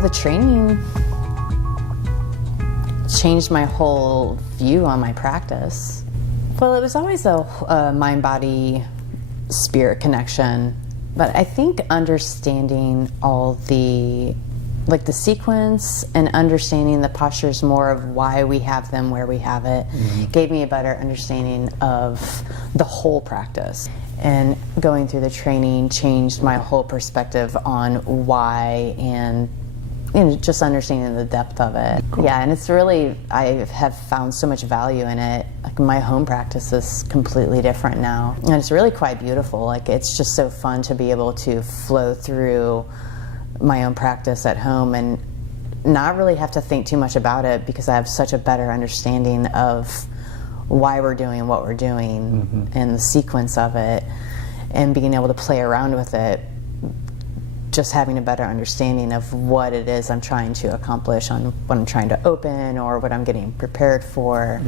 Well, the training changed my whole view on my practice. Well, it was always a mind-body spirit connection, but I think understanding all the sequence and understanding the postures more of why we have them where we have it gave me a better understanding of the whole practice. And going through the training changed my whole perspective on why, and just understanding the depth of it. Cool. Yeah, and it's really, I have found so much value in it. Like, my home practice is completely different now, and it's really quite beautiful. Like, it's just so fun to be able to flow through my own practice at home and not really have to think too much about it, because I have such a better understanding of why we're doing what we're doing and the sequence of it, and being able to play around with it, just having a better understanding of what it is I'm trying to accomplish on what I'm trying to open or what I'm getting prepared for.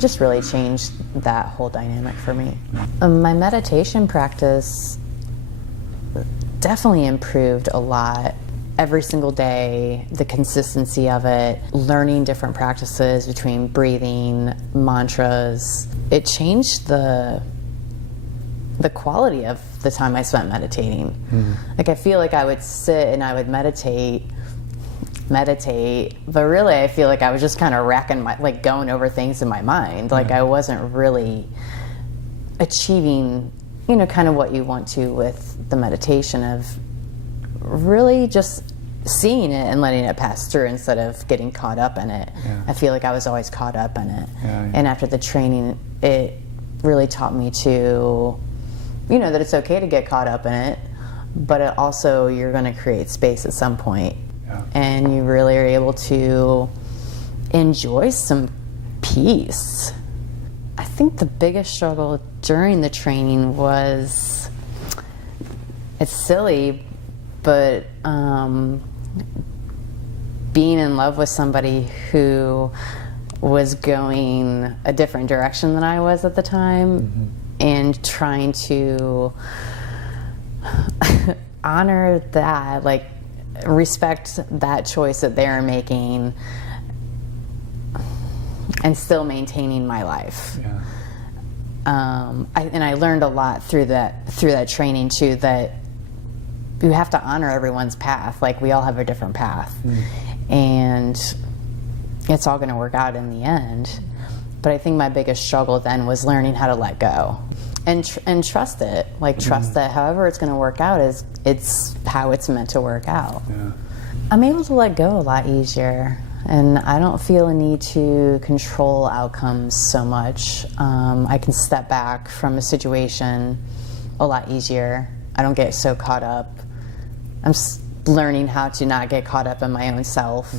Just really changed that whole dynamic for me. My meditation practice definitely improved a lot. Every single day, the consistency of it, learning different practices between breathing, mantras, it changed the quality of the time I spent meditating. Like, I feel like I would sit and I would meditate, but really I feel like I was just kind of going over things in my mind. Like, I wasn't really achieving, kind of what you want to with the meditation, of really just seeing it and letting it pass through instead of getting caught up in it. I feel like I was always caught up in it. And after the training, it really taught me to, that it's okay to get caught up in it, but it also, you're going to create space at some point. And you really are able to enjoy some peace. I think the biggest struggle during the training was, it's silly, but being in love with somebody who was going a different direction than I was at the time, and trying to honor that, like, respect that choice that they're making, and still maintaining my life. And I learned a lot through that training too, that you have to honor everyone's path. Like, we all have a different path, and it's all going to work out in the end. But I think my biggest struggle then was learning how to let go and trust it. Like, trust that however it's going to work out it's how it's meant to work out. I'm able to let go a lot easier, and I don't feel a need to control outcomes so much. I can step back from a situation a lot easier. I don't get so caught up. I'm learning how to not get caught up in my own self.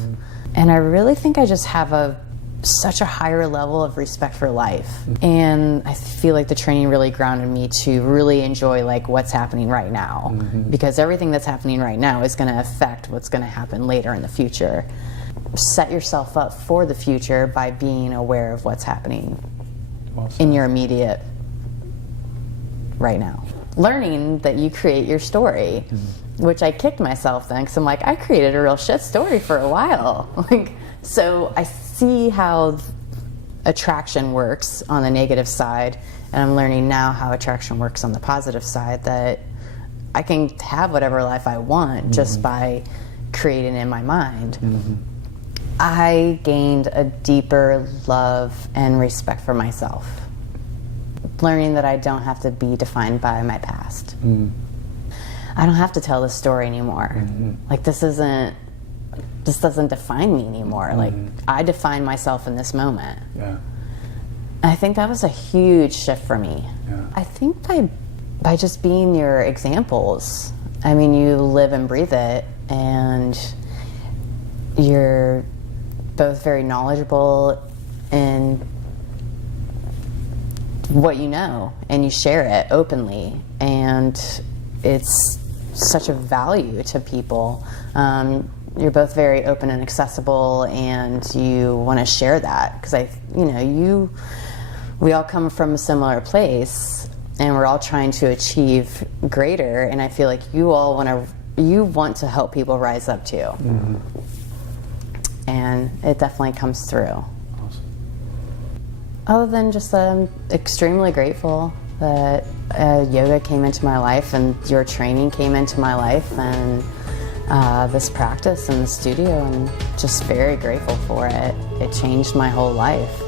And I really think I just have such a higher level of respect for life. And I feel like the training really grounded me to really enjoy, like, what's happening right now. Because everything that's happening right now is going to affect what's going to happen later in the future. Set yourself up for the future by being aware of what's happening in your immediate right now. Learning that you create your story, which I kicked myself then, because I'm like, I created a real shit story for a while. So I see how attraction works on the negative side, and I'm learning now how attraction works on the positive side, that I can have whatever life I want just by creating it in my mind. I gained a deeper love and respect for myself, learning that I don't have to be defined by my past. I don't have to tell this story anymore. Like, this doesn't define me anymore. Like, I define myself in this moment. I think that was a huge shift for me. I think by just being your examples. I mean, you live and breathe it, and you're both very knowledgeable in what you know, and you share it openly, and it's such a value to people. You're both very open and accessible, and you want to share that, because we all come from a similar place, and we're all trying to achieve greater, and I feel like you want to help people rise up too. and it definitely comes through. Awesome. Other than just that, I'm extremely grateful that yoga came into my life and your training came into my life, and this practice in the studio. I'm just very grateful for it. It changed my whole life.